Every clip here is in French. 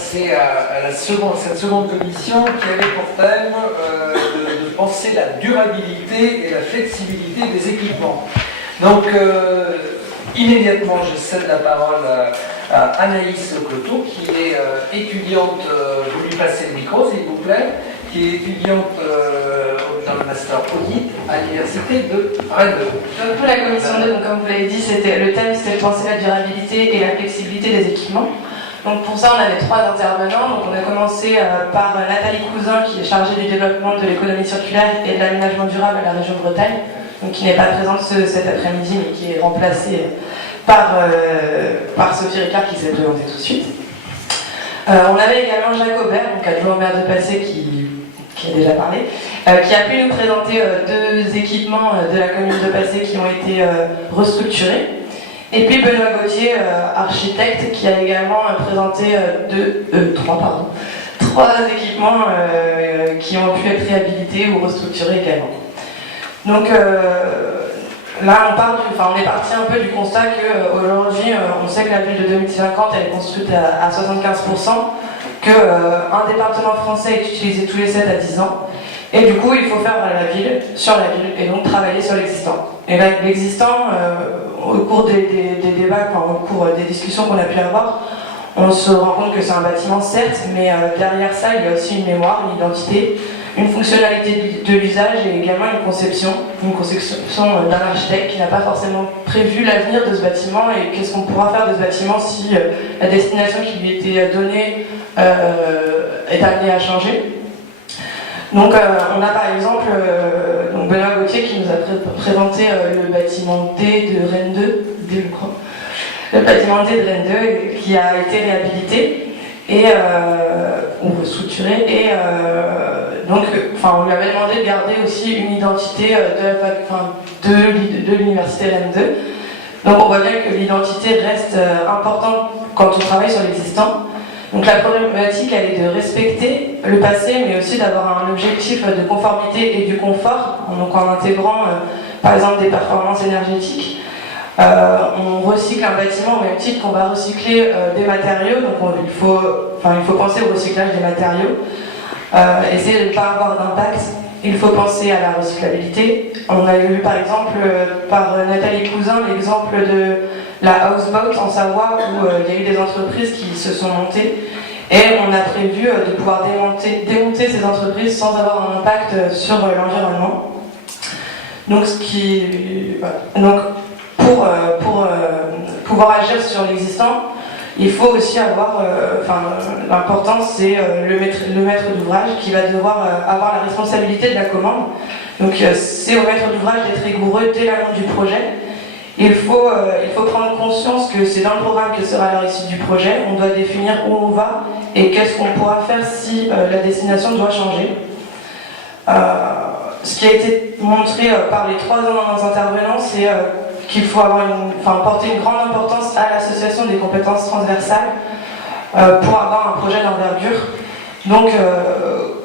passer à cette seconde commission qui avait pour thème de penser la durabilité et la flexibilité des équipements. Donc, immédiatement, je cède la parole à Anaïs Cloteau, qui est étudiante, vous lui passez le micro s'il vous plaît, qui est étudiante dans le Master Audit à l'Université de Rennes. Donc pour la commission 2, donc, comme vous l'avez dit, le thème c'était de penser la durabilité et la flexibilité des équipements. Donc pour ça, on avait 3 intervenants. Donc on a commencé par Nathalie Cousin, qui est chargée du développement de l'économie circulaire et de l'aménagement durable à la région de Bretagne, donc qui n'est pas présente cet après-midi, mais qui est remplacée par Sophie Ricard, qui s'est présentée tout de suite. On avait également Jacques Aubert, donc adjoint au maire de Passé, qui a déjà parlé, qui a pu nous présenter 2 équipements de la commune de Passé qui ont été restructurés. Et puis Benoît Gauthier, architecte, qui a également présenté 3 équipements qui ont pu être réhabilités ou restructurés également. Donc là, on est parti un peu du constat qu'aujourd'hui, on sait que la ville de 2050 elle est construite à 75%, qu'un département français est utilisé tous les 7 à 10 ans, et du coup, il faut faire la ville, sur la ville, et donc travailler sur l'existant. Et là, l'existant, au cours des débats, au cours des discussions qu'on a pu avoir, on se rend compte que c'est un bâtiment, certes, mais derrière ça, il y a aussi une mémoire, une identité, une fonctionnalité de l'usage et également une conception d'un architecte qui n'a pas forcément prévu l'avenir de ce bâtiment et qu'est-ce qu'on pourra faire de ce bâtiment si la destination qui lui était donnée est amenée à changer. Donc on a par exemple Benoît Gauthier qui nous a présenté le bâtiment D de Rennes 2, le bâtiment D de Rennes 2 qui a été réhabilité ou restructuré donc on lui avait demandé de garder aussi une identité de l'université Rennes 2. Donc on voit bien que l'identité reste importante quand on travaille sur l'existant. Donc la problématique, elle est de respecter le passé, mais aussi d'avoir un objectif de conformité et du confort, donc en intégrant par exemple des performances énergétiques. On recycle un bâtiment au même titre qu'on va recycler des matériaux, donc il faut penser au recyclage des matériaux, essayer de ne pas avoir d'impact. Il faut penser à la recyclabilité. On a eu par exemple par Nathalie Cousin l'exemple de la Houseboat en Savoie où il y a eu des entreprises qui se sont montées et on a prévu de pouvoir démonter ces entreprises sans avoir un impact sur l'environnement. Donc, pour pouvoir agir sur l'existant, il faut aussi avoir, l'important c'est le maître d'ouvrage qui va devoir avoir la responsabilité de la commande. Donc c'est au maître d'ouvrage d'être rigoureux dès l'amont du projet. Il faut prendre conscience que c'est dans le programme que sera la réussite du projet. On doit définir où on va et qu'est-ce qu'on pourra faire si la destination doit changer. Ce qui a été montré par les 3 intervenants, c'est qu'il faut porter une grande importance à l'association des compétences transversales pour avoir un projet d'envergure. Donc,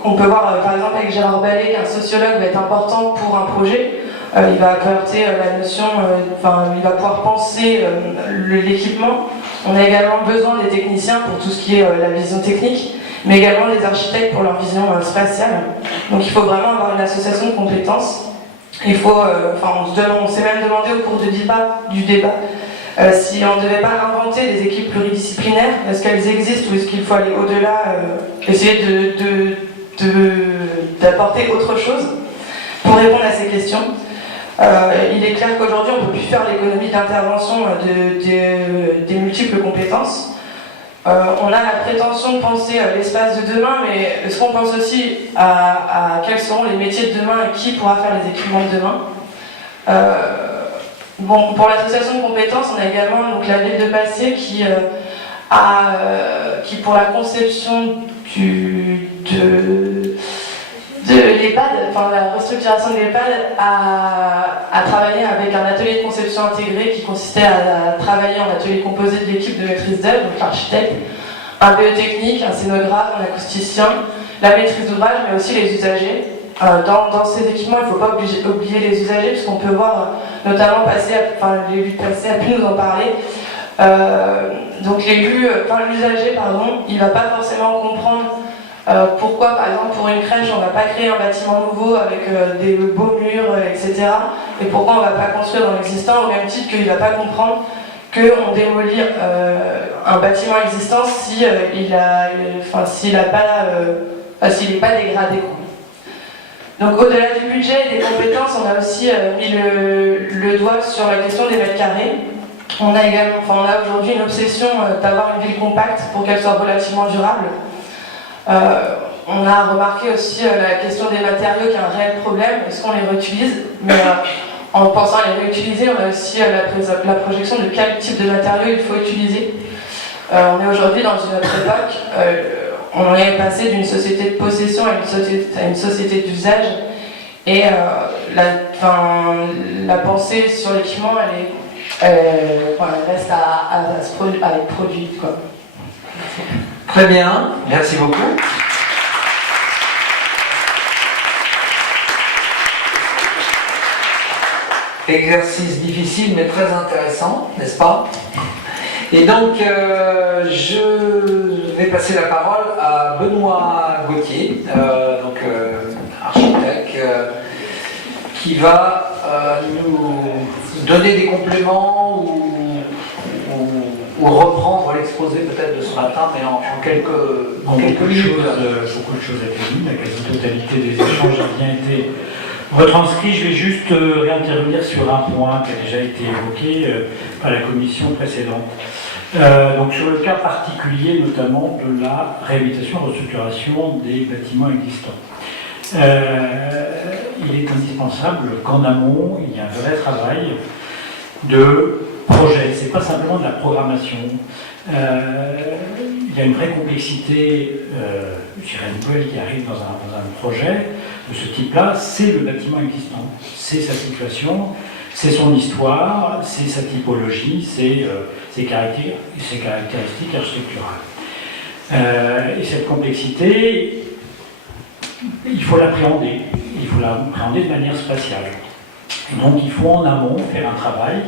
on peut voir par exemple avec Gérard Ballet qu'un sociologue va être important pour un projet. Il va apporter la notion, il va pouvoir penser l'équipement. On a également besoin des techniciens pour tout ce qui est la vision technique, mais également des architectes pour leur vision spatiale. Donc il faut vraiment avoir une association de compétences. Il faut, on s'est même demandé au cours du débat si on ne devait pas inventer des équipes pluridisciplinaires, est-ce qu'elles existent ou est-ce qu'il faut aller au-delà, essayer d'apporter autre chose pour répondre à ces questions. Il est clair qu'aujourd'hui on ne peut plus faire l'économie d'intervention des multiples compétences. On a la prétention de penser l'espace de demain, mais est-ce qu'on pense aussi à quels seront les métiers de demain et qui pourra faire les équipements de demain? Pour l'association de compétences, on a également la ville de Passé qui pour la conception de l'EHPAD, la restructuration de l'EHPAD, a travaillé avec un atelier de conception intégré qui consistait à travailler en atelier composé de l'équipe de maîtrise d'œuvre, donc l'architecte, un BE-technique, un scénographe, un acousticien, la maîtrise d'ouvrage, mais aussi les usagers. Dans ces équipements, il ne faut pas oublier les usagers, puisqu'on peut voir notamment j'ai vu Passé a pu nous en parler, Donc l'élu, enfin l'usager, pardon, il va pas forcément comprendre pourquoi, par exemple, pour une crèche, on va pas créer un bâtiment nouveau avec des beaux murs, etc. Et pourquoi on va pas construire dans l'existant, au même titre qu'il va pas comprendre qu'on démolit un bâtiment existant si, s'il n'est pas dégradé, quoi. Donc au-delà du budget et des compétences, on a aussi mis le doigt sur la question des mètres carrés. On a aujourd'hui une obsession d'avoir une ville compacte pour qu'elle soit relativement durable. On a remarqué aussi la question des matériaux qui est un réel problème. Est-ce qu'on les réutilise? Mais en pensant à les réutiliser, on a aussi la projection de quel type de matériaux il faut utiliser. On est aujourd'hui dans une autre époque. On est passé d'une société de possession à une société d'usage. Et la pensée sur l'équipement, elle reste à être produite, quoi. Très bien, merci beaucoup. Exercice difficile mais très intéressant, n'est-ce pas? Et donc, je vais passer la parole à Benoît Gauthier, architecte, qui va nous donner des compléments ou reprendre l'exposé peut-être de ce matin, mais en quelques minutes. Beaucoup de choses ont été dites, la quasi-totalité des échanges a bien été retranscrit. Je vais juste réintervenir sur un point qui a déjà été évoqué par la commission précédente. Donc sur le cas particulier notamment de la réhabilitation et restructuration des bâtiments existants. Il est indispensable qu'en amont, il y ait un vrai travail de projet. C'est pas simplement de la programmation. Il y a une vraie complexité, je dirais nouvelle, qui arrive dans un projet de ce type-là. C'est le bâtiment existant, c'est sa situation, c'est son histoire, c'est sa typologie, c'est ses caractéristiques architecturales. Et cette complexité, il faut l'appréhender. Il faut l'appréhender de manière spatiale. Donc il faut en amont faire un travail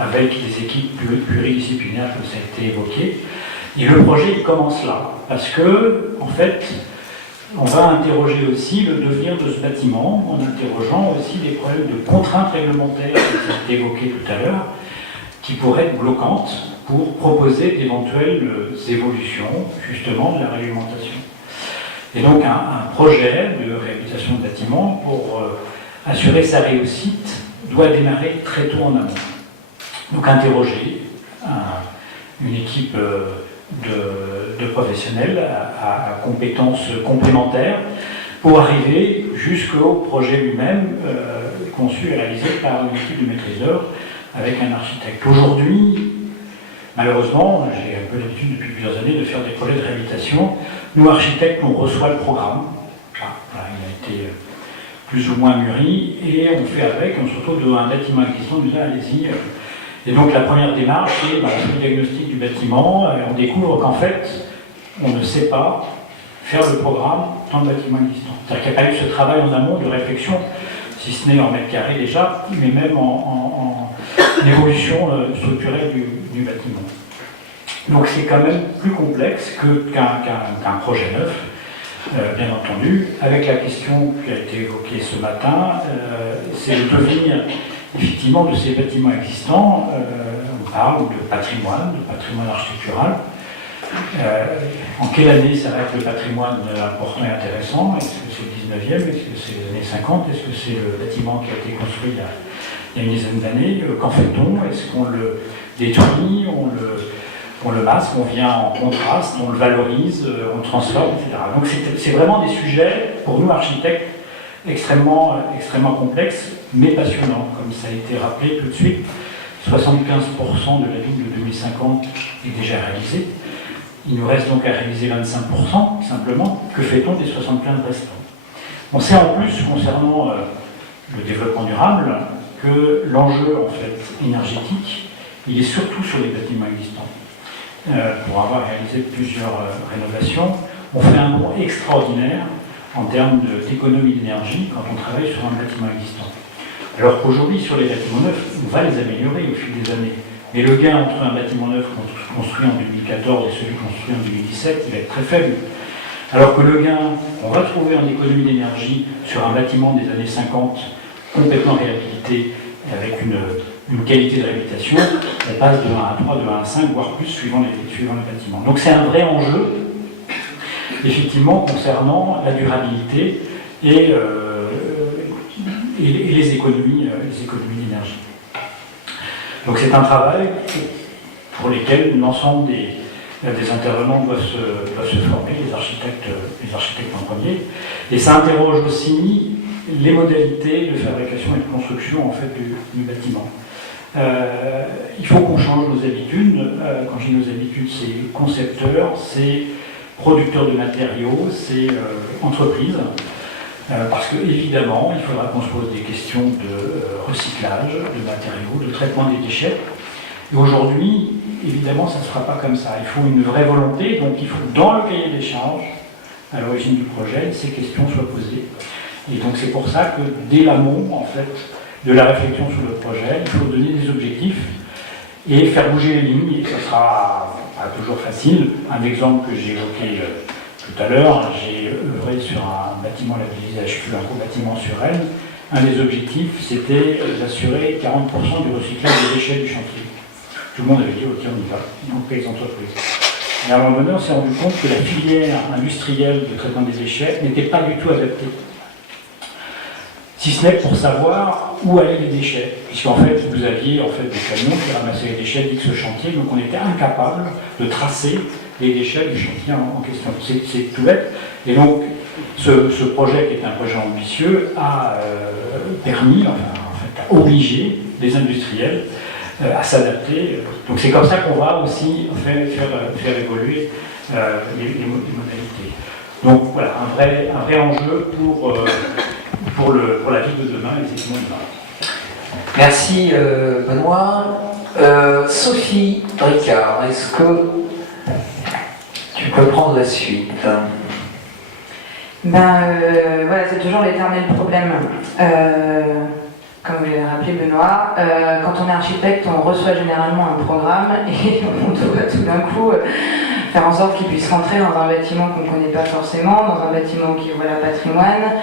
avec des équipes pluridisciplinaires, comme ça a été évoqué. Et le projet, il commence là. Parce que, en fait, on va interroger aussi le devenir de ce bâtiment, en interrogeant aussi des problèmes de contraintes réglementaires, qui ont été évoquées tout à l'heure, qui pourraient être bloquantes pour proposer d'éventuelles évolutions, justement, de la réglementation. Et donc, un projet de réhabilitation de bâtiment, pour assurer sa réussite, doit démarrer très tôt en amont. Donc, interroger une équipe de professionnels à compétences complémentaires pour arriver jusqu'au projet lui-même conçu et réalisé par une équipe de maîtrise d'œuvre avec un architecte. Aujourd'hui, malheureusement, j'ai un peu l'habitude depuis plusieurs années de faire des projets de réhabilitation. Nous, architectes, on reçoit le programme. Voilà, il a été plus ou moins mûri et on fait avec, on se retrouve devant un bâtiment existant, on dit là, allez-y. Et donc la première démarche, c'est le diagnostic du bâtiment, et on découvre qu'en fait, on ne sait pas faire le programme dans le bâtiment existant. C'est-à-dire qu'il n'y a pas eu ce travail en amont de réflexion, si ce n'est en mètres carrés déjà, mais même en évolution structurelle du bâtiment. Donc c'est quand même plus complexe qu'un projet neuf, bien entendu, avec la question qui a été évoquée ce matin, c'est le devenir effectivement de ces bâtiments existants. On parle de patrimoine architectural. En quelle année s'arrête le patrimoine important et intéressant? Est-ce que c'est le 19e? Est-ce que c'est les années 50? Est-ce que c'est le bâtiment qui a été construit il y a une dizaine d'années? Qu'en fait-on? Est-ce qu'on le détruit? On le masque, on vient en contraste, on le valorise, on le transforme, etc. Donc c'est vraiment des sujets, pour nous architectes, extrêmement complexes, mais passionnants, comme ça a été rappelé tout de suite. 75% de la ville de 2050 est déjà réalisée. Il nous reste donc à réaliser 25%, simplement. Que fait-on des 75 restants? On sait en plus, concernant le développement durable, que l'enjeu en fait énergétique, il est surtout sur les bâtiments existants. Pour avoir réalisé plusieurs rénovations, on fait un bond extraordinaire en termes d'économie d'énergie quand on travaille sur un bâtiment existant. Alors qu'aujourd'hui, sur les bâtiments neufs, on va les améliorer au fil des années. Mais le gain entre un bâtiment neuf construit en 2014 et celui construit en 2017, il va être très faible. Alors que le gain qu'on va trouver en économie d'énergie sur un bâtiment des années 50 complètement réhabilité avec une qualité de réhabilitation, elle passe de 1 à 3, de 1 à 5, voire plus suivant les bâtiments. Donc c'est un vrai enjeu, effectivement, concernant la durabilité et les économies d'énergie. Donc c'est un travail pour lequel l'ensemble des intervenants doivent se former, les architectes en premier, et ça interroge aussi les modalités de fabrication et de construction en fait, du bâtiment. Il faut qu'on change nos habitudes. Quand je dis nos habitudes, c'est concepteurs, c'est producteurs de matériaux, c'est entreprises. Parce que évidemment, il faudra qu'on se pose des questions de recyclage de matériaux, de traitement des déchets. Et aujourd'hui, évidemment, ça ne se fera pas comme ça. Il faut une vraie volonté, donc il faut dans le cahier des charges, à l'origine du projet, ces questions soient posées. Et donc c'est pour ça que dès l'amont, en fait, de la réflexion sur le projet, il faut donner des objectifs et faire bouger les lignes. Et ce sera pas toujours facile. Un exemple que j'ai évoqué tout à l'heure, j'ai œuvré sur un bâtiment labellisé HQ, un co-bâtiment sur Rennes. Un des objectifs, c'était d'assurer 40% du recyclage des déchets du chantier. Tout le monde avait dit, ok, on y va, y compris les entreprises. Mais à un moment donné, on s'est rendu compte que la filière industrielle de traitement des déchets n'était pas du tout adaptée. Si ce n'est pour savoir où allaient les déchets. Puisqu'en fait, vous aviez en fait, des camions qui ramassaient les déchets d'X chantier, donc on était incapable de tracer les déchets du chantier en question. C'est tout bête. Et donc, ce projet, qui est un projet ambitieux, a permis, enfin, en fait, a obligé les industriels à s'adapter. Donc c'est comme ça qu'on va aussi faire évoluer les modalités. Donc voilà, un vrai enjeu pour la vie de demain et les équipements de demain. Merci Benoît. Sophie Ricard, est-ce que tu peux prendre la suite? Voilà, c'est toujours l'éternel problème. Comme vous l'avez rappelé Benoît, quand on est architecte, on reçoit généralement un programme et on doit tout d'un coup faire en sorte qu'il puisse rentrer dans un bâtiment qu'on ne connaît pas forcément, dans un bâtiment qui ouvre la patrimoine.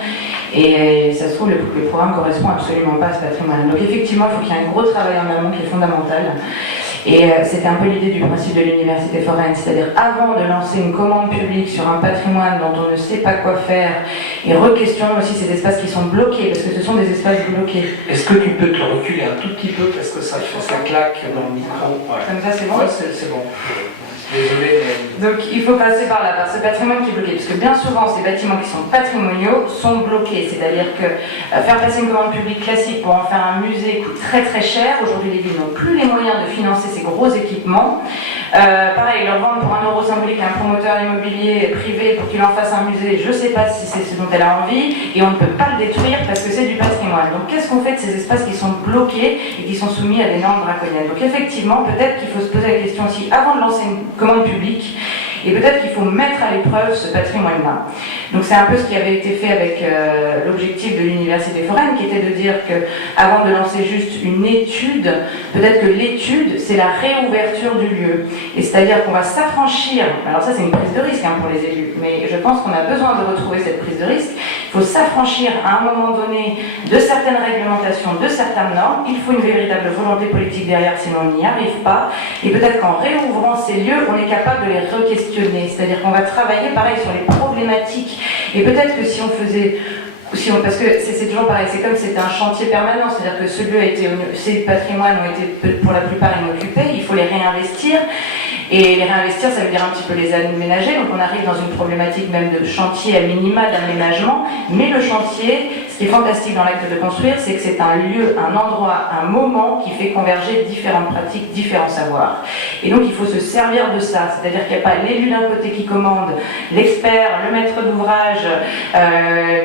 Et ça se trouve, le programme ne correspond absolument pas à ce patrimoine. Donc effectivement, il faut qu'il y ait un gros travail en amont qui est fondamental. Et c'était un peu l'idée du principe de l'université foraine, c'est-à-dire avant de lancer une commande publique sur un patrimoine dont on ne sait pas quoi faire, et re-questionner aussi ces espaces qui sont bloqués, parce que ce sont des espaces bloqués. Est-ce que tu peux te reculer un tout petit peu, parce que ça claque dans le micro? Ouais. Comme ça, c'est bon? Ouais, c'est bon. Désolé, mais... Donc il faut passer par là, par ce patrimoine qui est bloqué, parce que bien souvent ces bâtiments qui sont patrimoniaux sont bloqués, c'est-à-dire que faire passer une commande publique classique pour en faire un musée coûte très très cher. Aujourd'hui les villes n'ont plus les moyens de financer ces gros équipements. Pareil, leur vendre pour un euro symbolique à un promoteur immobilier privé pour qu'il en fasse un musée, je ne sais pas si c'est ce dont elle a envie, et on ne peut pas le détruire parce que c'est du patrimoine. Donc qu'est-ce qu'on fait de ces espaces qui sont bloqués et qui sont soumis à des normes draconiennes? Donc effectivement, peut-être qu'il faut se poser la question aussi, avant de lancer une commande publique, et peut-être qu'il faut mettre à l'épreuve ce patrimoine-là. Donc c'est un peu ce qui avait été fait avec l'objectif de l'université foraine, qui était de dire qu'avant de lancer juste une étude, peut-être que l'étude, c'est la réouverture du lieu. Et c'est-à-dire qu'on va s'affranchir, alors ça c'est une prise de risque pour les élus, mais je pense qu'on a besoin de retrouver cette prise de risque. Il faut s'affranchir à un moment donné de certaines réglementations, de certaines normes. Il faut une véritable volonté politique derrière, sinon on n'y arrive pas. Et peut-être qu'en réouvrant ces lieux, on est capable de les re-questionner. C'est-à-dire qu'on va travailler pareil sur les problématiques. Et peut-être que si on faisait... parce que c'est toujours pareil, c'est comme si c'était un chantier permanent, c'est-à-dire que ce lieu a été, ces patrimoines ont été pour la plupart inoccupés, il faut les réinvestir. Et les réinvestir, ça veut dire un petit peu les aménager, donc on arrive dans une problématique même de chantier à minima d'aménagement, mais le chantier, ce qui est fantastique dans l'acte de construire, c'est que c'est un lieu, un endroit, un moment qui fait converger différentes pratiques, différents savoirs. Et donc il faut se servir de ça, c'est-à-dire qu'il n'y a pas l'élu d'un côté qui commande, l'expert, le maître d'ouvrage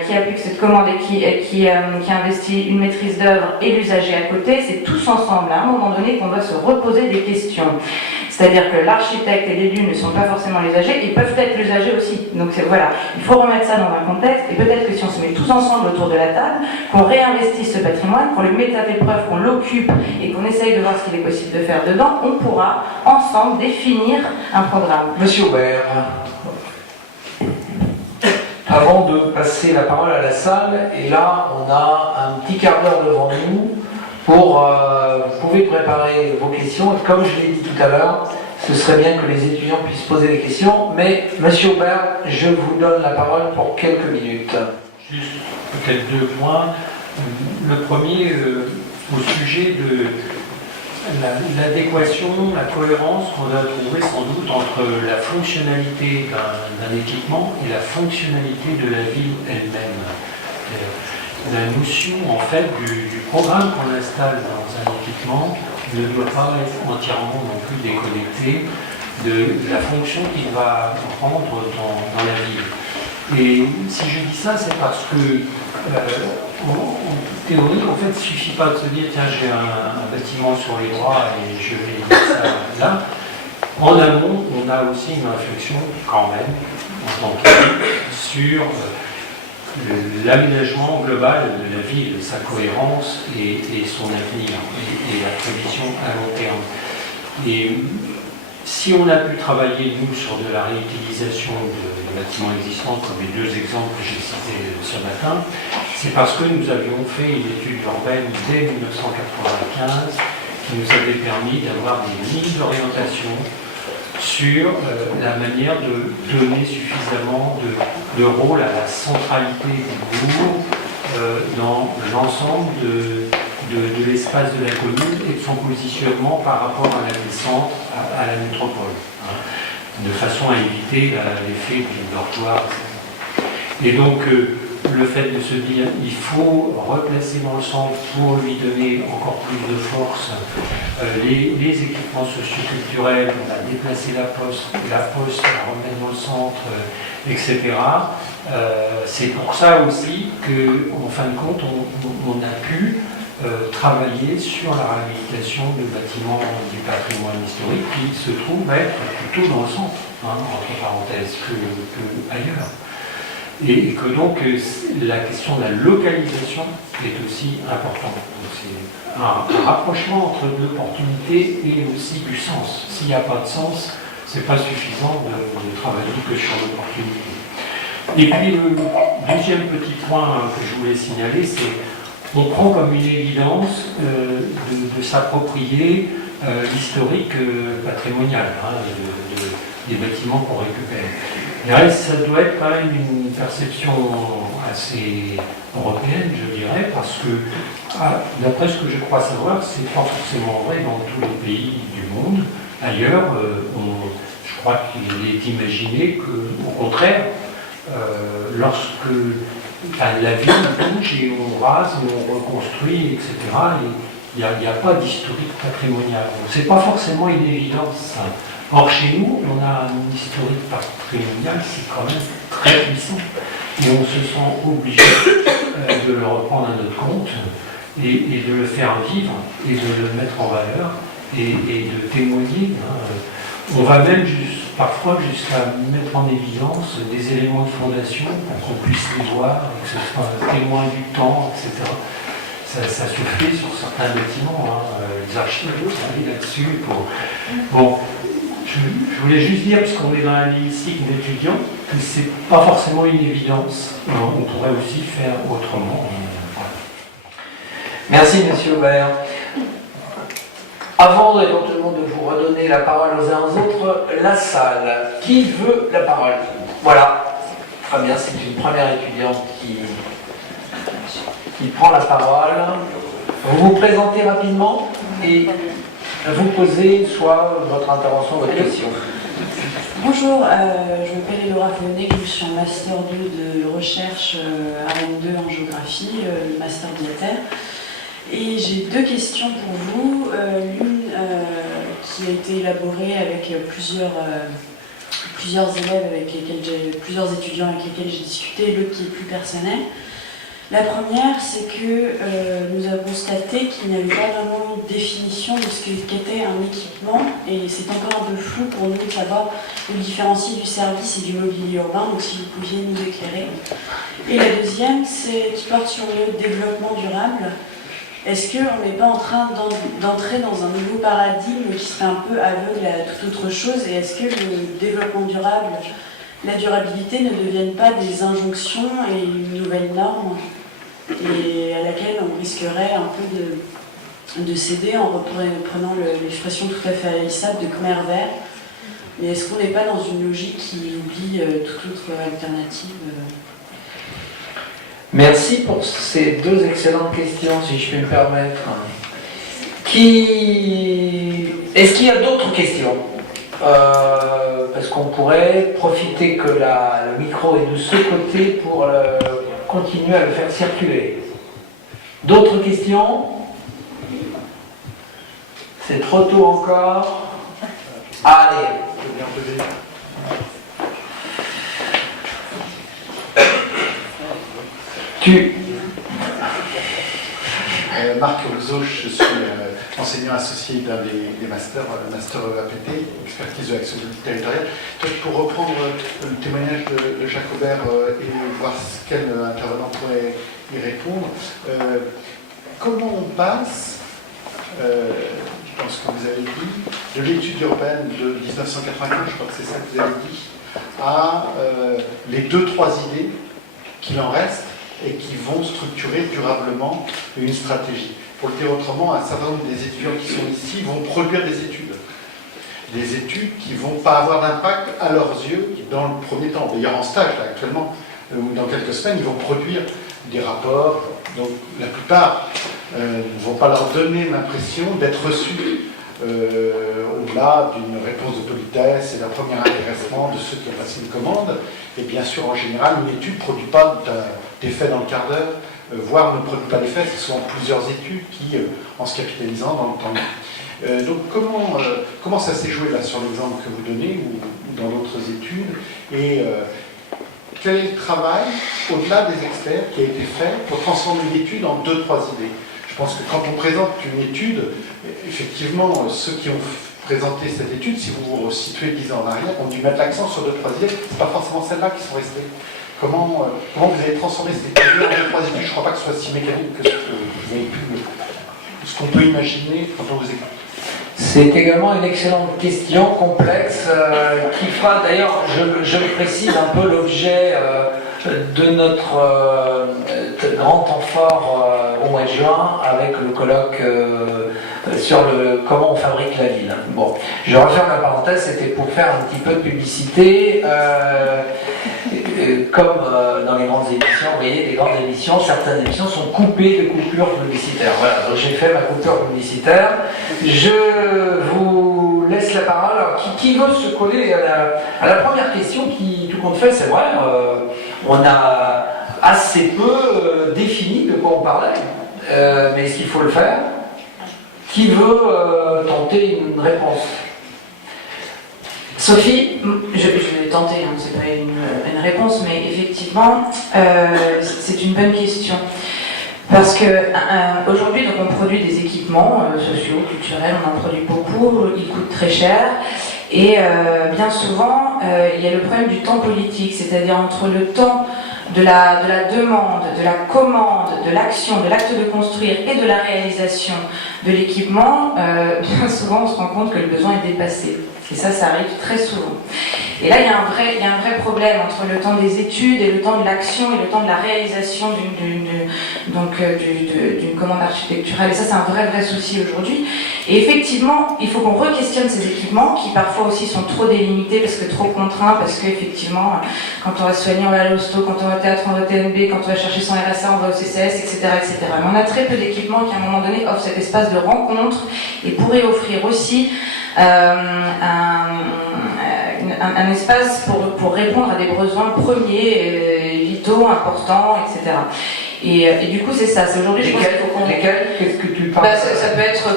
qui applique cette commande et qui investit une maîtrise d'œuvre et l'usager à côté, c'est tous ensemble à un moment donné qu'on doit se reposer des questions. C'est-à-dire que l'architecte et l'élu ne sont pas forcément les usagers, ils peuvent être l'usager aussi. Donc voilà, il faut remettre ça dans un contexte, et peut-être que si on se met tous ensemble autour de la table, qu'on réinvestisse ce patrimoine, qu'on le mette à l'épreuve, qu'on l'occupe et qu'on essaye de voir ce qu'il est possible de faire dedans, on pourra ensemble définir un programme. Monsieur Aubert, avant de passer la parole à la salle, et là on a un petit quart d'heure devant nous pour, vous pouvez préparer vos questions, et comme je l'ai dit tout à l'heure, ce serait bien que les étudiants puissent poser des questions, mais Monsieur Aubert, je vous donne la parole pour quelques minutes. Juste peut-être 2 points. Le premier, au sujet de l'adéquation, la cohérence qu'on doit trouver sans doute entre la fonctionnalité d'un équipement et la fonctionnalité de la ville elle-même. La notion en fait du programme qu'on installe dans un équipement ne doit pas être entièrement non plus déconnecté de la fonction qu'il va prendre dans la ville. Et si je dis ça, c'est parce que en théorie, en fait, il ne suffit pas de se dire tiens, j'ai un bâtiment sur les bras et je vais mettre ça là. En amont, on a aussi une réflexion quand même en tant que sur l'aménagement global de la ville, sa cohérence et son avenir et la prévision à long terme. Et si on a pu travailler, nous, sur de la réutilisation de bâtiments existants, comme les 2 exemples que j'ai cités ce matin, c'est parce que nous avions fait une étude urbaine dès 1995 qui nous avait permis d'avoir des lignes d'orientation sur la manière de donner suffisamment de rôle à la centralité du bourg dans l'ensemble de l'espace de la commune et de son positionnement par rapport à la descente à la métropole, hein, de façon à éviter l'effet du dortoir. Et donc, le fait de se dire il faut replacer dans le centre pour lui donner encore plus de force les équipements socioculturels, on a déplacé la poste, la remettre dans le centre, etc. C'est pour ça aussi qu'en fin de compte, on a pu travailler sur la réhabilitation de bâtiments du patrimoine historique qui se trouve être plutôt dans le centre, hein, entre parenthèses, que ailleurs. Et que donc la question de la localisation est aussi importante. Donc c'est un rapprochement entre l'opportunité et aussi du sens. S'il n'y a pas de sens, c'est pas suffisant de travailler que sur l'opportunité. Et puis le deuxième petit point que je voulais signaler, c'est on prend comme une évidence de s'approprier l'historique patrimonial des bâtiments qu'on récupère. Et ça doit être quand même une perception assez européenne, je dirais, parce que, d'après ce que je crois savoir, c'est pas forcément vrai dans tous les pays du monde. Ailleurs, je crois qu'il est imaginé qu'au contraire, lorsque la ville bouge et on rase, on reconstruit, etc., il n'y a pas d'historique patrimonial. C'est pas forcément une évidence, ça. Or, chez nous, on a un historique patrimonial, c'est quand même très puissant. Et on se sent obligé de le reprendre à notre compte et de le faire vivre et de le mettre en valeur et de témoigner. On va même parfois jusqu'à mettre en évidence des éléments de fondation pour qu'on puisse les voir, que ce soit un témoin du temps, etc. Ça se fait sur certains bâtiments, les archives travaillent là-dessus. Bon, je voulais juste dire, puisqu'on est dans un hémicycle d'étudiants, que c'est pas forcément une évidence. On pourrait aussi faire autrement. Merci, Monsieur Aubert. Avant éventuellement de vous redonner la parole aux uns aux autres, la salle. Qui veut la parole? Voilà. Très bien, c'est une première étudiante qui prend la parole. Vous vous présentez rapidement et vous posez soit votre intervention, votre question. Bonjour, je m'appelle Laura Fournier, je suis en Master 2 de recherche à Rennes 2 en géographie, le Master Biataire. Et j'ai 2 questions pour vous. L'une qui a été élaborée avec plusieurs élèves, plusieurs étudiants avec lesquels j'ai discuté, et l'autre qui est plus personnelle. La première, c'est que nous avons constaté qu'il n'y avait pas vraiment de définition de ce qu'était un équipement, et c'est encore un peu flou pour nous de savoir le différencier du service et du mobilier urbain, donc si vous pouviez nous éclairer. Et la deuxième, c'est qui porte sur le développement durable. Est-ce qu'on n'est pas en train d'entrer dans un nouveau paradigme qui serait un peu aveugle à toute autre chose, et est-ce que le développement durable, la durabilité ne deviennent pas des injonctions et une nouvelle norme, et à laquelle on risquerait un peu de céder en reprenant l'expression tout à fait haïssable de Khmer vert. Mais est-ce qu'on n'est pas dans une logique qui oublie toute autre alternative Merci pour ces deux excellentes questions, si je puis me permettre. Est-ce qu'il y a d'autres questions? Parce qu'on pourrait profiter que le micro est de ce côté pour continuer à le faire circuler. D'autres questions? C'est trop tôt encore. Allez. Marc Rousseau, je suis enseignant associé d'un des masters, le master APT, expertise de l'action territoriale. Pour reprendre le témoignage de Jacques Aubert et voir quel intervenant pourrait y répondre, comment on passe, je pense que vous avez dit, de l'étude européenne de 1995, je crois que c'est ça que vous avez dit, à les 2-3 idées qu'il en reste et qui vont structurer durablement une stratégie. Pour le dire autrement, un certain nombre des étudiants qui sont ici vont produire des études. Des études qui ne vont pas avoir d'impact à leurs yeux dans le premier temps. D'ailleurs, en stage, là, actuellement, ou dans quelques semaines, ils vont produire des rapports. Donc, la plupart ne vont pas leur donner l'impression d'être reçus au-delà d'une réponse de politesse et d'un premier intéressement de ceux qui ont passé une commande. Et bien sûr, en général, une étude ne produit pas d'effet dans le quart d'heure, voire ne produit pas d'effet. Ce sont plusieurs études qui, en se capitalisant dans le temps. Donc comment ça s'est joué là sur l'exemple que vous donnez ou dans d'autres études, et quel est le travail, au-delà des experts, qui a été fait pour transformer une étude en 2-3 idées? Je pense que quand on présente une étude, effectivement, ceux qui ont présenté cette étude, si vous vous situez 10 ans en arrière, ont dû mettre l'accent sur 2-3 idées. Ce n'est pas forcément celles-là qui sont restées. Comment vous avez transformé cette étude en 2-3 idées? Je ne crois pas que ce soit si mécanique que ce qu'on peut imaginer quand on vous écoute. C'est également une excellente question complexe qui fera d'ailleurs, je le précise, un peu l'objet de notre grand temps fort au mois de juin avec le colloque sur comment on fabrique la ville. Bon, je referme la parenthèse, c'était pour faire un petit peu de publicité. Comme dans les grandes émissions, vous voyez, les grandes émissions, certaines émissions sont coupées de coupures publicitaires. Voilà, donc j'ai fait ma coupure publicitaire. Je vous laisse la parole. Alors, qui veut se coller à la première question qui, tout compte fait, c'est vrai, on a assez peu défini de quoi on parlait, mais est-ce qu'il faut le faire? Qui veut tenter une réponse? Sophie, je vais tenter, hein, c'est pas une réponse, mais effectivement, c'est une bonne question. Parce que aujourd'hui, donc, on produit des équipements sociaux, culturels, on en produit beaucoup, ils coûtent très cher. Et bien souvent, il y a le problème du temps politique, c'est-à-dire entre le temps de la demande, de la commande, de l'action, de l'acte de construire et de la réalisation de l'équipement, bien souvent on se rend compte que le besoin est dépassé. Et ça arrive très souvent. Et là, il y a un vrai problème entre le temps des études et le temps de l'action et le temps de la réalisation d'une commande architecturale. Et ça, c'est un vrai souci aujourd'hui. Et effectivement, il faut qu'on re-questionne ces équipements qui parfois aussi sont trop délimités parce que trop contraints, parce qu'effectivement, quand on va se soigner, on va à l'hosto, quand on va au théâtre, on va au TNB, quand on va chercher son RSA, on va au CCS, etc. Mais on a très peu d'équipements qui, à un moment donné, offrent cet espace de rencontre et pourraient offrir aussi un espace pour répondre à des besoins premiers, vitaux, importants, etc. Et du coup, c'est ça. C'est aujourd'hui, je pense qu'il faut qu'on... Lesquels? Qu'est-ce que tu parles? Ça peut être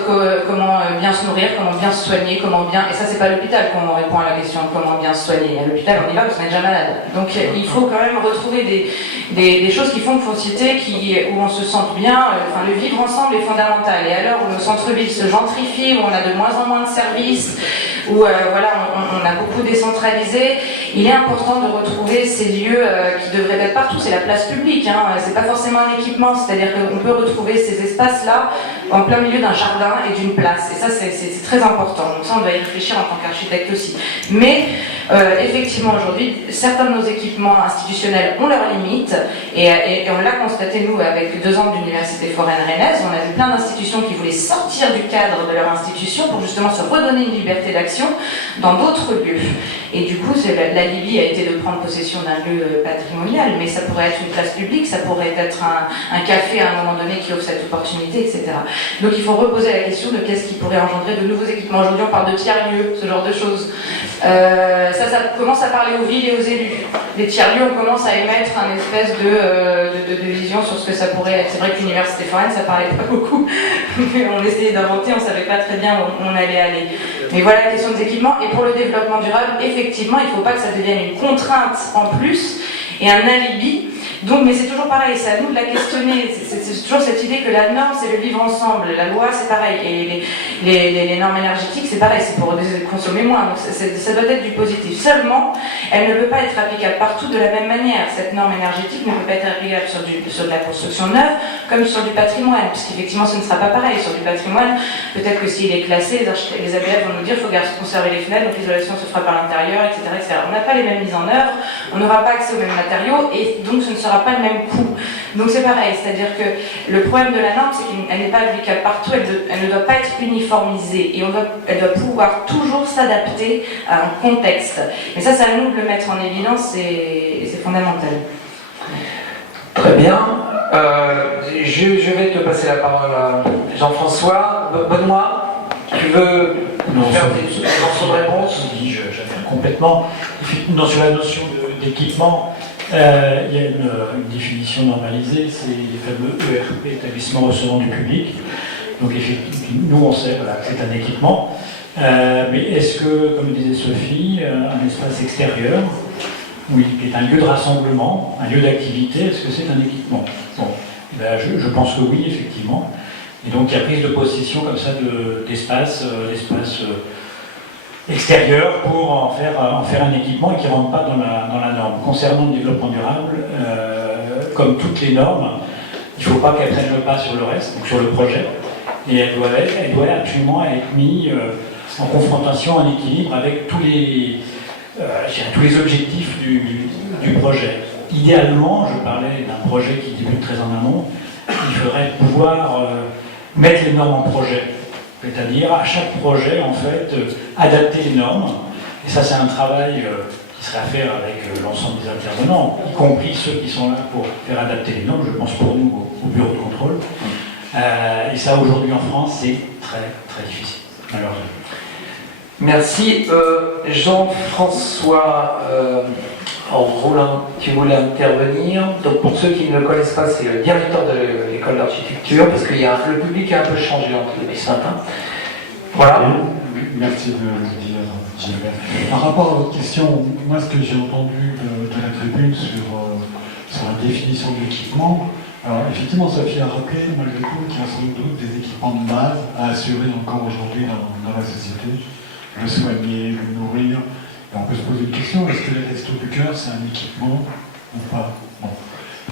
comment bien se nourrir, comment bien se soigner, comment bien... Et ça, c'est pas à l'hôpital qu'on répond à la question comment bien se soigner. À l'hôpital, on y va parce qu'on est déjà malade. Donc, il faut quand même retrouver des choses qui font société, où on se sente bien. Enfin, le vivre ensemble est fondamental. Et à l'heure où le centre-ville se gentrifie, où on a de moins en moins de services, où voilà, on a beaucoup décentralisé, il est important de retrouver ces lieux qui devraient être partout. C'est la place publique, hein. C'est pas forcément un équipement, c'est-à-dire qu'on peut retrouver ces espaces-là en plein milieu d'un jardin et d'une place. Et ça, c'est très important. Donc ça, on doit y réfléchir en tant qu'architecte aussi. Mais effectivement, aujourd'hui, certains de nos équipements institutionnels ont leurs limites, et on l'a constaté, nous, avec 2 ans d'université foraine rennaise. On a vu plein d'institutions qui voulaient sortir du cadre de leur institution pour justement se redonner une liberté d'action dans d'autres lieux. Et du coup, la Libye a été de prendre possession d'un lieu patrimonial, mais ça pourrait être une place publique, ça pourrait être un café à un moment donné qui offre cette opportunité, etc. Donc il faut reposer la question de qu'est-ce qui pourrait engendrer de nouveaux équipements. Aujourd'hui, on parle de tiers-lieux, ce genre de choses. Ça commence à parler aux villes et aux élus. Les tiers-lieux, on commence à émettre un espèce de vision sur ce que ça pourrait être. C'est vrai que l'université foraine, ça parlait pas beaucoup, mais on essayait d'inventer, on savait pas très bien où on allait aller. Mais voilà la question des équipements. Et pour le développement durable, effectivement, il ne faut pas que ça devienne une contrainte en plus et un alibi. Donc, mais c'est toujours pareil, c'est à nous de la questionner. C'est toujours cette idée que la norme, c'est le vivre ensemble. La loi, c'est pareil. Et les normes énergétiques, c'est pareil, c'est pour consommer moins. Donc, ça doit être du positif. Seulement, elle ne peut pas être applicable partout de la même manière. Cette norme énergétique ne peut pas être applicable sur de la construction neuve comme sur du patrimoine, puisqu'effectivement, ce ne sera pas pareil. Sur du patrimoine, peut-être que s'il est classé, les ABF vont nous dire qu'il faut conserver les fenêtres, donc l'isolation se fera par l'intérieur, etc., etc. On n'a pas les mêmes mises en œuvre, on n'aura pas accès aux mêmes matériaux, et donc ce ne sera pas le même coût. Donc c'est pareil, c'est-à-dire que le problème de la norme, c'est qu'elle n'est pas applicable partout, elle ne doit pas être uniformisée, et elle doit pouvoir toujours s'adapter à un contexte. Mais ça, c'est à nous de le mettre en évidence, et c'est fondamental. Très bien. Je vais te passer la parole à Jean-François. Benoît, tu veux faire des morceaux de réponse? Oui, j'adhère complètement. Sur la notion d'équipement, il y a une définition normalisée, c'est les fameux ERP, établissements recevant du public. Donc effectivement, nous on sait voilà, que c'est un équipement. Mais est-ce que, comme disait Sophie, un espace extérieur, oui, qui est un lieu de rassemblement, un lieu d'activité, est-ce que c'est un équipement? Bon, ben, je pense que oui, effectivement. Et donc il y a prise de possession comme ça d'espace extérieur pour en faire un équipement et qui ne rentre pas dans la norme. Concernant le développement durable, comme toutes les normes, il ne faut pas qu'elles prennent le pas sur le reste, donc sur le projet, et elle doit absolument être mise en confrontation, en équilibre avec tous les objectifs du projet. Idéalement, je parlais d'un projet qui débute très en amont, il faudrait pouvoir mettre les normes en projet. C'est-à-dire, à chaque projet, en fait, adapter les normes. Et ça, c'est un travail qui serait à faire avec l'ensemble des intervenants, y compris ceux qui sont là pour faire adapter les normes, je pense pour nous, au bureau de contrôle. Et ça, aujourd'hui, en France, c'est très, très difficile, malheureusement. Merci. Jean-François Rollin, tu voulais intervenir. Donc pour ceux qui ne le connaissent pas, c'est le directeur de l'école d'architecture, parce que le public a un peu changé depuis ce matin. Voilà. Merci de le dire, Gilbert. Par rapport à votre question, moi ce que j'ai entendu de la tribune sur la définition de l'équipement, alors effectivement Sophie a rappelé malgré tout qu'il y a sans doute des équipements de base à assurer encore aujourd'hui dans la société. Le soigner, le nourrir. Et on peut se poser une question, est-ce que les restos du cœur c'est un équipement ou pas? Bon.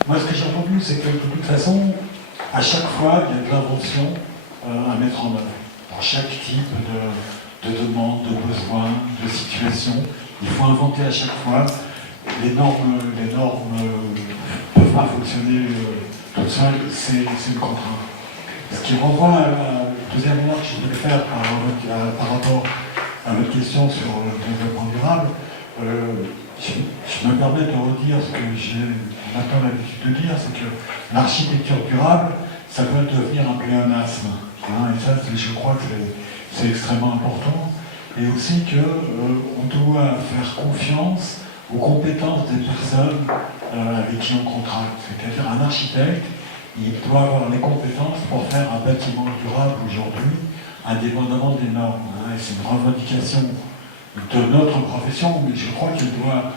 Moi ce que j'ai entendu c'est que de toute façon, à chaque fois il y a de l'invention à mettre en œuvre. Pour chaque type de demande, de besoin, de situation, il faut inventer à chaque fois. Les normes ne peuvent pas fonctionner toutes seules, c'est une contrainte. Ce qui renvoie à la deuxième remarque que je voulais faire par rapport à votre question sur le développement durable, je me permets de redire ce que j'ai maintenant l'habitude de dire, c'est que l'architecture durable, ça peut devenir un pléonasme. Et ça, je crois que c'est extrêmement important. et aussi qu'on doit faire confiance aux compétences des personnes avec qui on contracte. C'est-à-dire un architecte, il doit avoir les compétences pour faire un bâtiment durable aujourd'hui, indépendamment des normes. Et c'est une revendication de notre profession, mais je crois qu'elle doit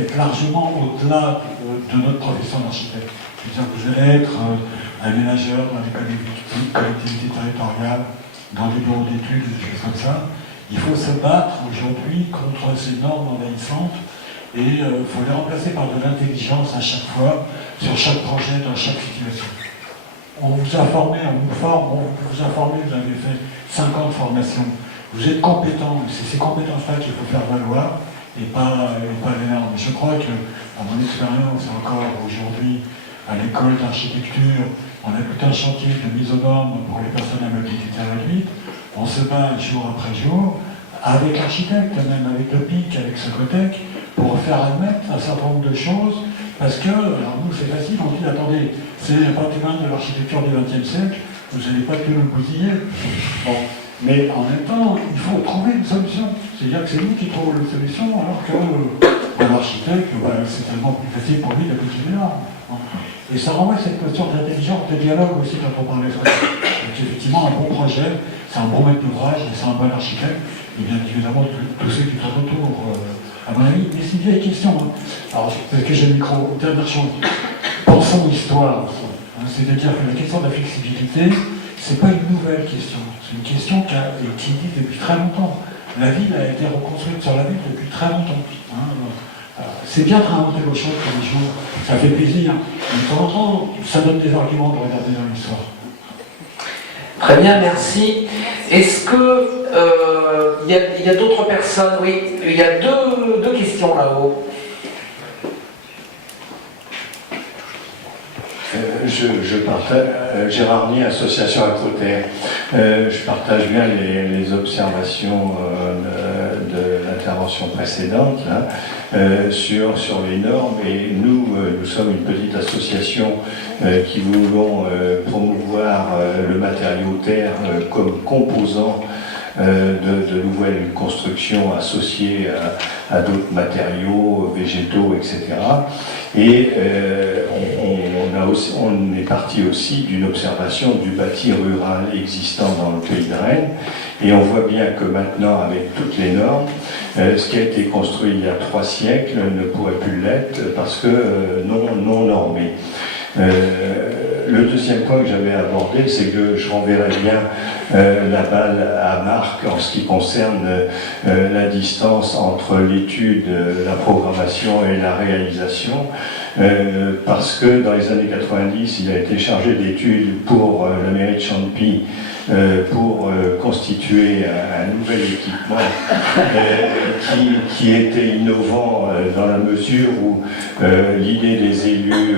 être largement au-delà de notre profession d'architecte. C'est-à-dire que vous allez être aménageur dans les collectivités territoriales, dans les bureaux d'études, des choses comme ça. Il faut se battre aujourd'hui contre ces normes envahissantes et il faut les remplacer par de l'intelligence à chaque fois, sur chaque projet, dans chaque situation. On vous a formé, on vous forme, on vous a formé, vous avez fait 5 ans de formation. Vous êtes compétent, c'est ces compétences-là qu'il faut faire valoir et pas les normes. Je crois que, à mon expérience encore aujourd'hui, à l'école d'architecture, on a tout un chantier de mise aux normes pour les personnes à mobilité réduite. On se bat jour après jour, avec l'architecte, même avec le PIC, avec Socotec, pour faire admettre un certain nombre de choses, parce que, alors nous c'est facile, on dit, attendez, c'est un patrimoine de l'architecture du XXe siècle, vous n'allez pas que nous bousiller. Bon. Mais en même temps, il faut trouver une solution. C'est-à-dire que c'est nous qui trouvons une solution, alors que l'architecte, c'est tellement plus facile pour lui d'appliquer les normes. Et ça renvoie à cette question d'intelligence, de dialogue aussi quand on parlait de ça. Donc effectivement, un bon projet, c'est un bon maître d'ouvrage, et c'est un bon architecte, et bien évidemment tous ceux qui tournent autour. À mon avis, mais c'est une vieille question. Alors, parce que j'ai le micro, dernière chose. Pensons histoire. C'est-à-dire que la question de la flexibilité, c'est pas une nouvelle question. C'est une question qui est dite depuis très longtemps. La ville a été reconstruite sur la ville depuis très longtemps. C'est bien de réinventer les choses tous les jours, ça fait plaisir. Mais de temps en temps, ça donne des arguments de regarder dans l'histoire. Très bien, merci. Est-ce que il y a d'autres personnes? Oui, il y a deux questions là-haut. Je partage, Gérard Nier, Association Acroterre. Je partage bien les observations de l'intervention précédente là, sur les normes. Et nous sommes une petite association qui voulons promouvoir le matériau terre comme composant de nouvelles constructions associées à d'autres matériaux, végétaux, etc. Et on est parti aussi d'une observation du bâti rural existant dans le pays de Rennes. Et on voit bien que maintenant, avec toutes les normes, ce qui a été construit il y a 3 siècles ne pourrait plus l'être parce que non normé. Le deuxième point que j'avais abordé, c'est que je renverrai bien la balle à Marc en ce qui concerne la distance entre l'étude, la programmation et la réalisation, parce que dans les années 90, il a été chargé d'études pour la mairie de Champy pour constituer un nouvel équipement qui était innovant dans la mesure où l'idée des élus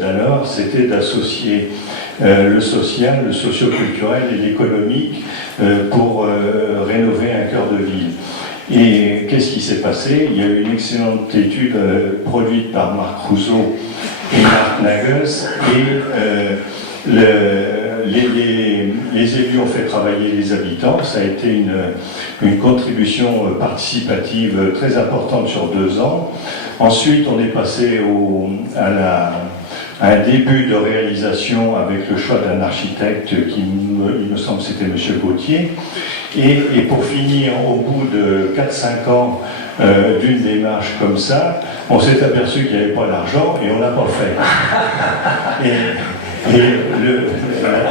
d'alors, c'était d'associer le social, le socio-culturel et l'économique pour rénover un cœur de ville. Et qu'est-ce qui s'est passé? Il y a eu une excellente étude produite par Marc Rousseau et Marc Nagels, et les élus ont fait travailler les habitants. Ça a été une contribution participative très importante sur 2 ans. Ensuite, on est passé à un début de réalisation avec le choix d'un architecte qui, il me semble, c'était M. Gauthier. Et pour finir, au bout de 4-5 ans d'une démarche comme ça, on s'est aperçu qu'il n'y avait pas d'argent et on n'a pas fait. Et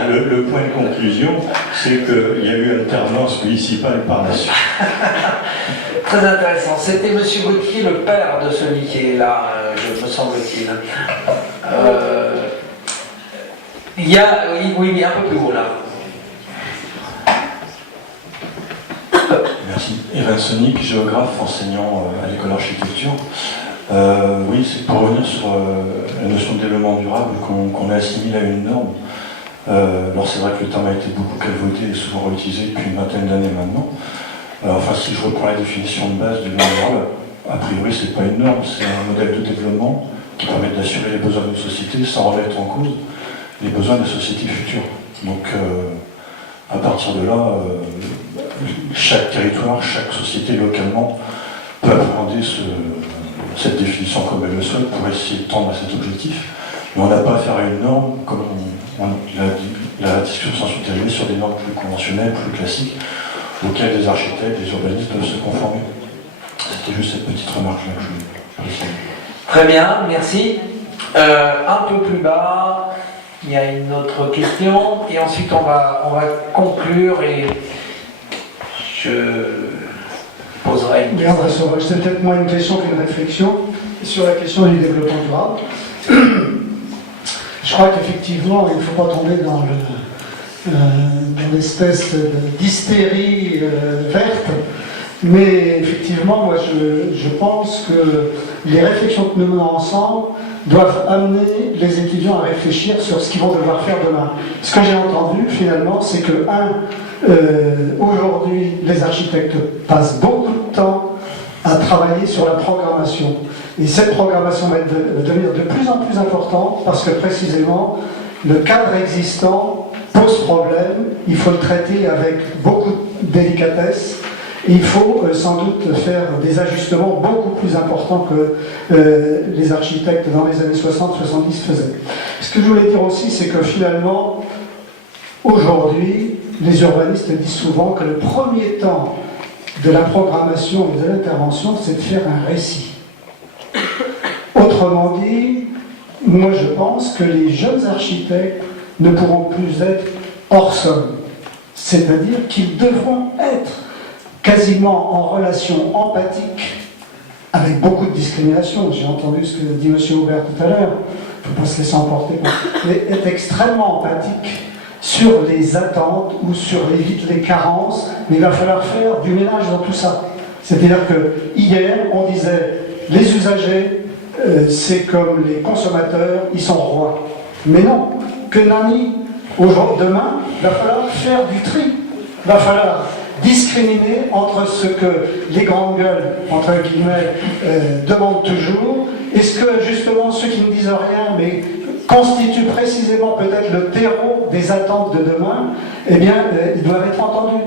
le point de conclusion, c'est qu'il y a eu alternance municipale par la suite. Très intéressant. C'était M. Gauthier, le père de celui qui est là, me semble-t-il. Il y a... Oui, il est un peu plus haut là. Merci. Evan Sonic, géographe, enseignant à l'école d'architecture. Oui, c'est pour revenir sur la notion de développement durable qu'on a assimilé à une norme. Alors c'est vrai que le terme a été beaucoup calvoté et souvent réutilisé depuis une vingtaine d'années maintenant. Enfin, si je reprends la définition de base du développement durable, a priori c'est pas une norme, c'est un modèle de développement qui permet d'assurer les besoins d'une société sans remettre en cause les besoins de sociétés futures. Donc à partir de là, chaque territoire, chaque société localement peut appréhender cette définition comme elle le souhaite pour essayer de tendre à cet objectif. Mais on n'a pas à faire une norme, comme la discussion s'est arrivée sur des normes plus conventionnelles, plus classiques, auxquelles des architectes, des urbanistes peuvent se conformer. C'était juste cette petite remarque-là que je voulais faire. Très bien, merci. Un peu plus bas, il y a une autre question, et ensuite on va conclure, et je poserai une question. C'est peut-être moins une question qu'une réflexion sur la question du développement durable. Je crois qu'effectivement, il ne faut pas tomber dans l'espèce d'hystérie verte, mais effectivement, moi je pense que les réflexions que nous menons ensemble doivent amener les étudiants à réfléchir sur ce qu'ils vont devoir faire demain. Ce que j'ai entendu finalement, c'est que, aujourd'hui, les architectes passent beaucoup de temps à travailler sur la programmation. Et cette programmation va devenir de plus en plus importante parce que précisément, le cadre existant pose problème, il faut le traiter avec beaucoup de délicatesse. Il faut sans doute faire des ajustements beaucoup plus importants que les architectes dans les années 60-70 faisaient. Ce que je voulais dire aussi, c'est que finalement, aujourd'hui, les urbanistes disent souvent que le premier temps de la programmation et de l'intervention, c'est de faire un récit. Autrement dit, moi je pense que les jeunes architectes ne pourront plus être hors sol. C'est-à-dire qu'ils devront être quasiment en relation empathique, avec beaucoup de discrimination. J'ai entendu ce que dit M. Aubert tout à l'heure, il ne faut pas se laisser emporter, mais être extrêmement empathique sur les attentes ou sur les carences, mais il va falloir faire du ménage dans tout ça. C'est-à-dire que hier, on disait, les usagers, c'est comme les consommateurs, ils sont rois. Mais non, que nenni, demain, il va falloir faire du tri, il va falloir discriminer entre ce que les grandes gueules, entre guillemets, demandent toujours, et ce que justement ceux qui ne disent rien, mais constituent précisément peut-être le terreau des attentes de demain, eh bien, ils doivent être entendus.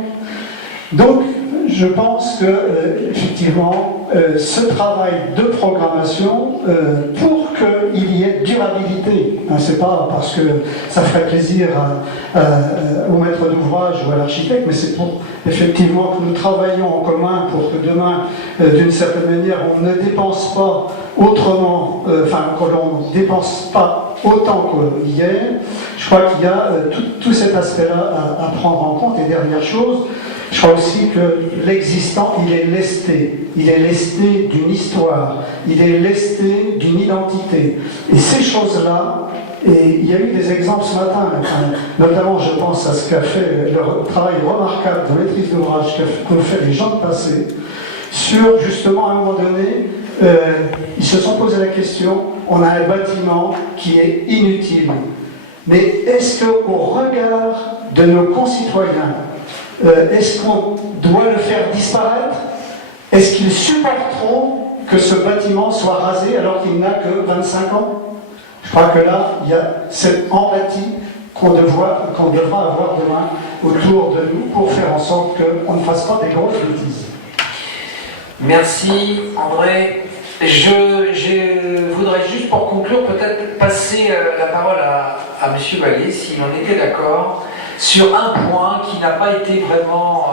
Donc, je pense que, effectivement, ce travail de programmation, pour qu'il y ait durabilité, hein, c'est pas parce que ça ferait plaisir au maître d'ouvrage ou à l'architecte, mais c'est pour, effectivement, que nous travaillons en commun pour que demain, d'une certaine manière, on ne dépense pas autrement, que l'on ne dépense pas autant qu'hier. Je crois qu'il y a tout cet aspect-là à prendre en compte. Et dernière chose, je crois aussi que l'existant, il est lesté. Il est lesté d'une histoire, il est lesté d'une identité. Et ces choses-là, et il y a eu des exemples ce matin, notamment je pense à ce qu'a fait le travail remarquable de maîtrise d'ouvrage qu'ont fait les gens de passé, sur justement à un moment donné, ils se sont posé la question, on a un bâtiment qui est inutile. Mais est-ce qu'au regard de nos concitoyens, est-ce qu'on doit le faire disparaître? Est-ce qu'ils supporteront que ce bâtiment soit rasé alors qu'il n'a que 25 ans? Je crois que là, il y a cette empathie qu'on devra avoir demain autour de nous pour faire en sorte qu'on ne fasse pas des grosses bêtises. Merci André. Je voudrais juste pour conclure peut-être passer la parole à M. Vallée, s'il en était d'accord, sur un point qui n'a pas été vraiment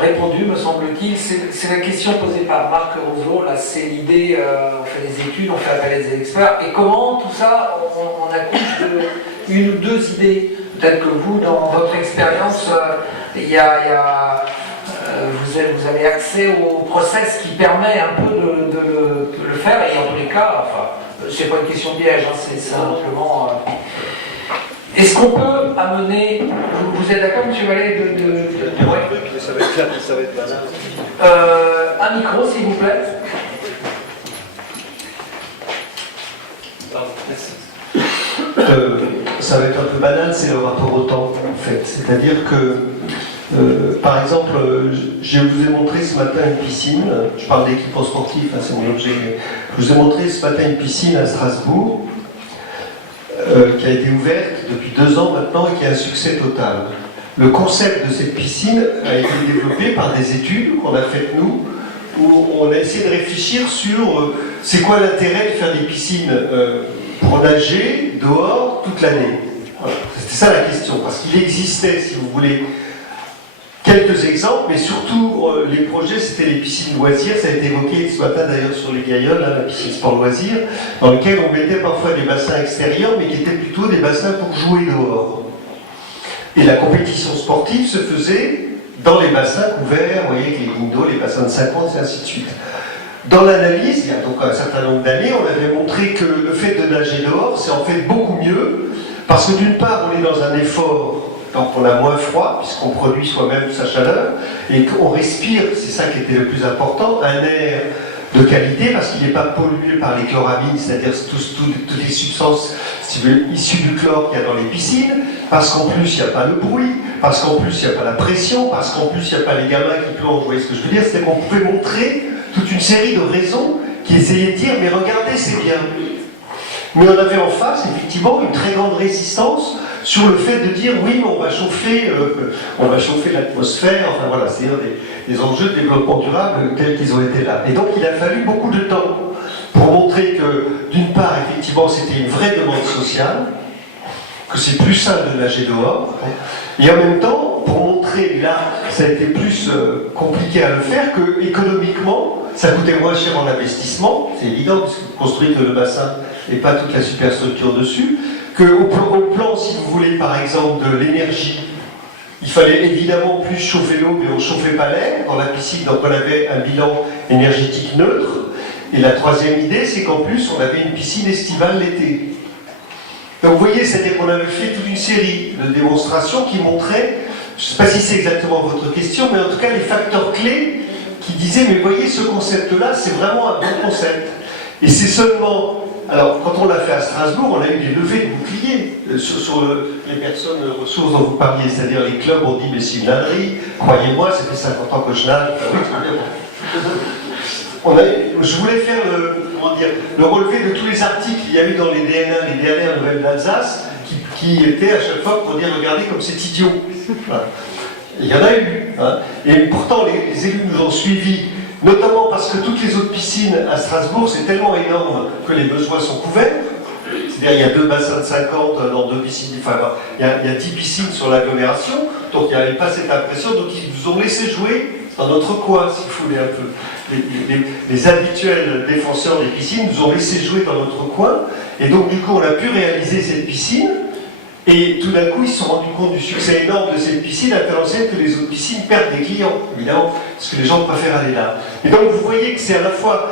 répondu, me semble-t-il. C'est la question posée par Marc Roseau. Là, c'est l'idée, on fait des études, on fait appel à des experts, et comment tout ça, on accouche de une ou deux idées. Peut-être que vous, dans votre expérience, vous avez accès au process qui permet un peu de le faire, et en tous les cas, c'est pas une question de piège, hein, c'est simplement... Est-ce qu'on peut amener... Vous êtes d'accord, M. Vallée, ouais. Ça va être clair, ça va être banal. Un micro, s'il vous plaît. Pardon, merci. Ça va être un peu banal, c'est le rapport au temps, en fait. C'est-à-dire que, par exemple, je vous ai montré ce matin une piscine, je parle d'équipements sportifs, hein, c'est mon objet, mais je vous ai montré ce matin une piscine à Strasbourg, qui a été ouverte depuis 2 ans maintenant et qui a un succès total. le concept de cette piscine a été développé par des études qu'on a faites nous, où on a essayé de réfléchir sur c'est quoi l'intérêt de faire des piscines pour nager dehors toute l'année. Voilà. C'était ça la question, parce qu'il existait, si vous voulez, quelques exemples, mais surtout les projets, c'était les piscines loisirs. Ça a été évoqué ce matin d'ailleurs sur les Gaillolles, la piscine sport loisirs, dans lesquelles on mettait parfois des bassins extérieurs, mais qui étaient plutôt des bassins pour jouer dehors. Et la compétition sportive se faisait dans les bassins couverts, vous voyez, avec les lignes d'eau, les bassins de 50 et ainsi de suite. Dans l'analyse, il y a donc un certain nombre d'années, on avait montré que le fait de nager dehors, c'est en fait beaucoup mieux, parce que d'une part, on est dans un effort, donc on a moins froid, puisqu'on produit soi-même sa chaleur, et qu'on respire, c'est ça qui était le plus important, un air de qualité, parce qu'il n'est pas pollué par les chloramines, c'est-à-dire toutes les substances si vous voulez, issues du chlore qu'il y a dans les piscines, parce qu'en plus il n'y a pas le bruit, parce qu'en plus il n'y a pas la pression, parce qu'en plus il n'y a pas les gamins qui plongent. Vous voyez ce que je veux dire? C'est qu'on pouvait montrer toute une série de raisons qui essayaient de dire mais regardez, c'est bien. Mais on avait en face effectivement une très grande résistance sur le fait de dire oui, mais on va chauffer l'atmosphère, enfin voilà, c'est-à-dire des enjeux de développement durable tels qu'ils ont été là. Et donc il a fallu beaucoup de temps pour montrer que d'une part effectivement c'était une vraie demande sociale, que c'est plus simple de nager dehors, et en même temps, pour montrer, là, ça a été plus compliqué à le faire, que économiquement, ça coûtait moins cher en investissement, c'est évident, puisque vous construisez le bassin et pas toute la superstructure dessus, qu'au plan, si vous voulez, par exemple, de l'énergie, il fallait évidemment plus chauffer l'eau, mais on ne chauffait pas l'air dans la piscine, donc on avait un bilan énergétique neutre. Et la troisième idée, c'est qu'en plus, on avait une piscine estivale l'été. Donc vous voyez, c'est-à-dire qu'on avait fait toute une série de démonstrations qui montraient, je ne sais pas si c'est exactement votre question, mais en tout cas les facteurs clés qui disaient, mais voyez, ce concept-là, c'est vraiment un bon concept. Et c'est seulement, alors quand on l'a fait à Strasbourg, on a eu des levées de boucliers sur les personnes ressources dont vous parliez, c'est-à-dire les clubs ont dit, mais c'est une ânerie, croyez-moi, ça fait 50 ans que je nage. Je voulais faire le relevé de tous les articles qu'il y a eu dans les DNA Nouvelles d'Alsace, qui étaient à chaque fois pour dire regardez comme c'est idiot. Voilà. Il y en a eu. Hein. Et pourtant, les élus nous ont suivis, notamment parce que toutes les autres piscines à Strasbourg, c'est tellement énorme que les besoins sont couverts. C'est-à-dire il y a 2 bassins de 50 dans 2 piscines, enfin il y a 10 piscines sur l'agglomération, donc il n'y avait pas cette impression, donc ils nous ont laissé jouer dans notre coin, s'il faut un peu. Les habituels défenseurs des piscines nous ont laissé jouer dans notre coin, et donc du coup on a pu réaliser cette piscine, et tout d'un coup ils se sont rendus compte du succès énorme de cette piscine, à tel enseigne que les autres piscines perdent des clients, évidemment, parce que les gens préfèrent aller là. Et donc vous voyez que c'est à la fois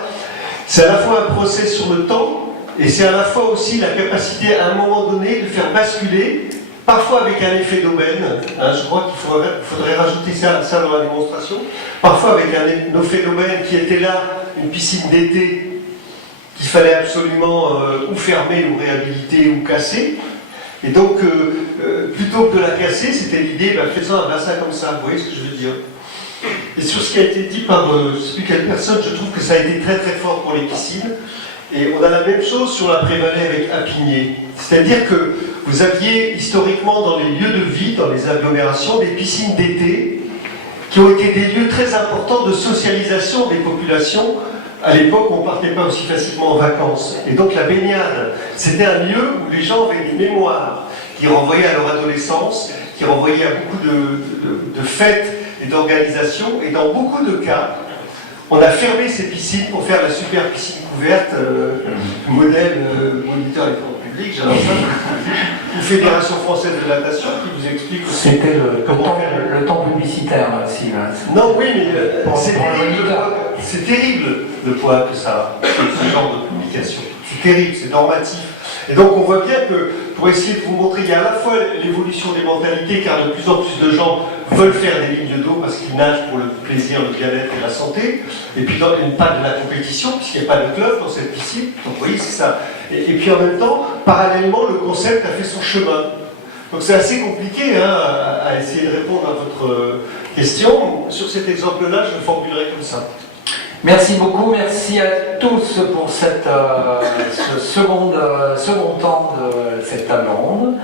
un process sur le temps, et c'est à la fois aussi la capacité à un moment donné de faire basculer, parfois avec un effet d'aubaine, hein, je crois qu'il faudrait rajouter ça dans la démonstration, parfois avec un effet d'aubaine qui était là, une piscine d'été qu'il fallait absolument ou fermer ou réhabiliter ou casser, et donc plutôt que de la casser, c'était l'idée, faisant un bassin comme ça, vous voyez ce que je veux dire. Et sur ce qui a été dit par je ne sais plus quelle personne, je trouve que ça a été très très fort pour les piscines. Et on a la même chose sur la Prévalée avec Apigné. C'est-à-dire que vous aviez historiquement dans les lieux de vie, dans les agglomérations, des piscines d'été qui ont été des lieux très importants de socialisation des populations. À l'époque, on ne partait pas aussi facilement en vacances. Et donc la baignade, c'était un lieu où les gens avaient une mémoire qui renvoyait à leur adolescence, qui renvoyait à beaucoup de fêtes et d'organisations. Et dans beaucoup de cas, on a fermé ces piscines pour faire la super piscine couverte, modèle moniteur des comptes publics, j'adore ça. Une fédération française de natation qui vous explique aussi comment faire le temps publicitaire, Sylvain. Non, oui, mais c'est terrible le poids que ça a, ce genre de publication. C'est terrible, c'est normatif. Et donc on voit bien que, pour essayer de vous montrer, il y a à la fois l'évolution des mentalités, car de plus en plus de gens veulent faire des lignes d'eau parce qu'ils nagent pour le plaisir, le bien-être et la santé, et puis il n'y a pas de la compétition, puisqu'il n'y a pas de club dans cette piscine, donc vous voyez, c'est ça. Et puis en même temps, parallèlement, le concept a fait son chemin. Donc c'est assez compliqué hein, à essayer de répondre à votre question. Sur cet exemple-là, je le formulerai comme ça. Merci beaucoup, merci à tous pour ce second temps de cette table ronde.